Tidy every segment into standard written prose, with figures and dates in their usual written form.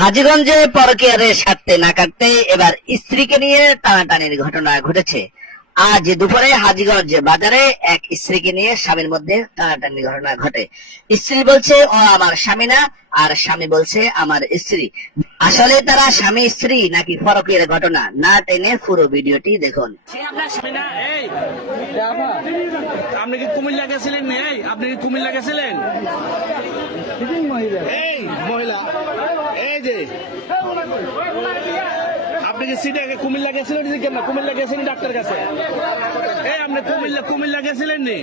হাজীগঞ্জে পরকীয়ারে সারতে না কাটতে এবার স্ত্রীকে নিয়ে টানাটানির ঘটনা ঘটেছে। আজ দুপুরে হাজীগঞ্জ বাজারে এক স্ত্রীকে নিয়ে স্বামীর মধ্যে টানাটানির ঘটনা ঘটে। স্ত্রী বলছে ও আমার স্বামী না, আর স্বামী বলছে আমার স্ত্রী। আসলে তারা স্বামী স্ত্রী নাকি পরকীয়ার ঘটনা, না টেনে পুরো ভিডিওটি দেখুন। আপনি কি কুমিল্লা গেছিলেন? আপনি কি কুমিল্লা গেছিলেন? এই মহিলা, এই যে আপনি কি সিটে কুমিল্লা গেছিলেন কেন? কুমিল্লা গেছেন ডাক্তার কাছে? এই আপনি কুমিল্লা গেছিলেন নি?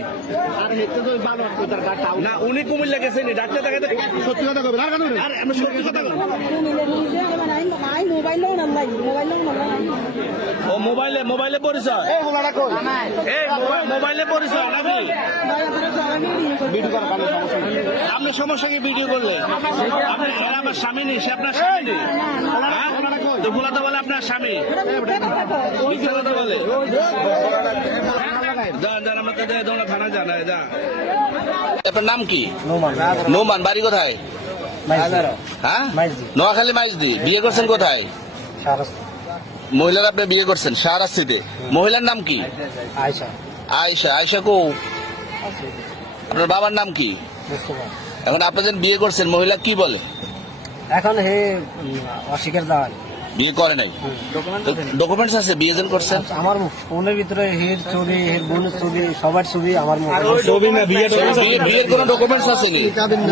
না, উনি কুমিল্লা গেছেন ডাক্তার দেখাতে। সত্যি কথা বলবেন, আর আপনি সত্যি কথা বলবেন। ও মোবাইলে পরিচয়, এই মোবাইলে পরিচয় নাকি? আপনার সমস্যা কি ভিডিও করলে? আপনি আমার স্বামী নেই, সে আপনার স্বামী নেই। তো ভোলাতে বলে আপনার স্বামী, মিথ্যা কথা বলে। থানা জানা যা। আপনার নাম কি? নোমান। বাড়ি কোথায়? হ্যাঁ, নোয়াখালী মাইজদি। বিয়ে করছেন কোথায়? মহিলার আপনি বিয়ে করছেন শাহরাস্তিতে। মহিলার নাম কি? আয়শা। আয়শা কো? আপনার বাবার নাম কি? এখন আপনি যেন বিয়ে করছেন, মহিলা কি বলে? এখন হে অস্বীকার দেওয়া বিয়ে করে নাই। ডকুমেন্টস আছে বিয়ে যেন করছেন? আমার ফোনের ভিতরে হের ছবি, হের বোনের ছবি, সবার ছবি আমার ছবি না। বিয়ের কোনো ডকুমেন্টস আছে কি?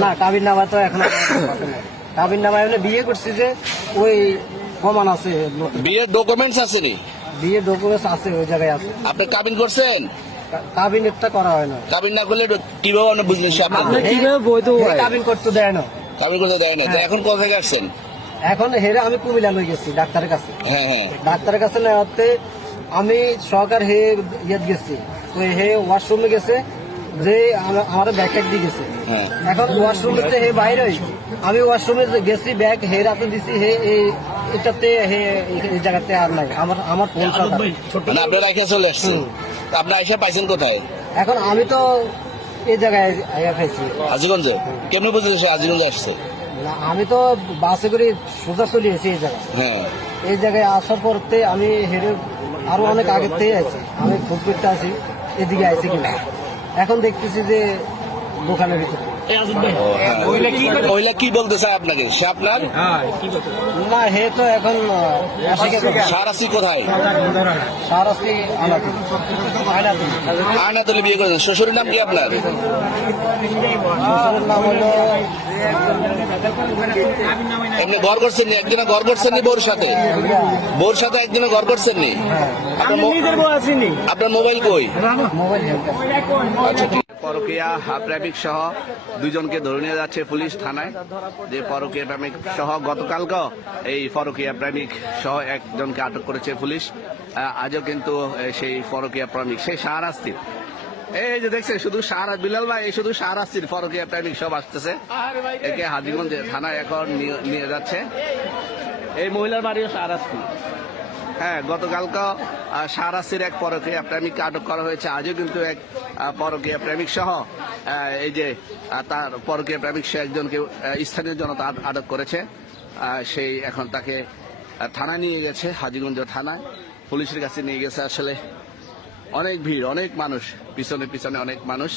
না, কাবির নামা তো এখন কাবির নামায় বিয়ে করছি যে ওই প্রমাণ আছে। বিয়ের ডকুমেন্টস আছে নি? বিয়ের ডকুমেন্টস আছে, ওই জায়গায় আছে। আপনি কাবিন করছেন? কাবিন একটা করা হয় না। কাবিন না করলে কিভাবে আপনি বুঝলেন সে আপনার? কিভাবে বৈধ কাবিন করতে দেয় না। কাবিন করতে দেয় না। এখন কোথায় আসছেন? এখন হেরে আমি কুমিল্লা লই গেছি ডাক্তারের কাছে। হ্যাঁ হ্যাঁ, ডাক্তারের কাছে নেওয়াতে আমি সরকার হে ইয়েত গেছি, ওই হে ওয়াশরুমে গেছে যে আমার ব্যাগ ট্যাগ দিয়ে গেছে। এখন ওয়াশরুমে হে বাইরে, আমি ওয়াশরুমে গেছি, ব্যাগ হে রাতে দিছি, হে এটাতে হে এই জায়গাতে আর নাই। আমার ফোন মানে আপনার আইসা চলে আসছে। আপনার আইসা পাইছেন কোথায়? এখন আমি তো এই জায়গায় আইয়া খাইছি হাজীগঞ্জে। কেমনি বুঝলেন সে হাজীগঞ্জে আসছে? আমি তো বাসে করে সোজা চলে এসেছি এই জায়গায়। হ্যাঁ, এই জায়গায় আসার পরতে আমি হেরে আরো অনেক আগের থেকে আছি, আমি খোঁজ করতে আছি এদিকে আইছি কিনা। এখন দেখতেছি যে দোকানের ভিতরে। মহিলা কি বলতে চায় আপনাকে? সে আপনার না, হে তো এখন শাহরাস্তি কোথায়? শাহরাস্তি আয়নাতলি বিয়ে করেছেন। শ্বশুরের নাম কি আপনার? শ্বশুরের নাম হলো এমনি ঘর করছেন নি? একদিনে ঘর করছেন নি বউর সাথে? বউর সাথে একদিনে ঘর করছেন নি? আপনার মোবাইল কই? মোবাইল। আচ্ছা, পরকীয়া প্রেমিক সহ দুজনকে ধরে নিয়ে যাচ্ছে পুলিশ থানায়। যে পরকীয়া প্রেমিক সহ গতকালকে এই পরকীয়া প্রেমিক সহ একজনকে আটক করেছে পুলিশ। আজও কিন্তু সেই পরকীয়া প্রেমিক সেই শাহরাস্তির, এই যে দেখছেন শুধু বিলাল ভাই, এই শুধু শাহরাস্তির পরকীয়া প্রেমিক সব আসতেছে। একে হাজীগঞ্জ থানায় এখন নিয়ে যাচ্ছে। এই মহিলার বাড়িও শাহরাস্তি। হ্যাঁ, গতকালকে শাহরাস্তির এক পরকীয়া প্রেমিককে আটক করা হয়েছে। আজও কিন্তু এক পরকীয়া প্রেমিক সহ এই যে তার পরকীয়া প্রেমিক সহ একজনকে স্থানীয় জনতা আটক করেছে। সেই এখন তাকে থানায় নিয়ে গেছে, হাজীগঞ্জ থানায় পুলিশের কাছে নিয়ে গেছে। আসলে অনেক ভিড়, অনেক মানুষ, পিছনে অনেক মানুষ।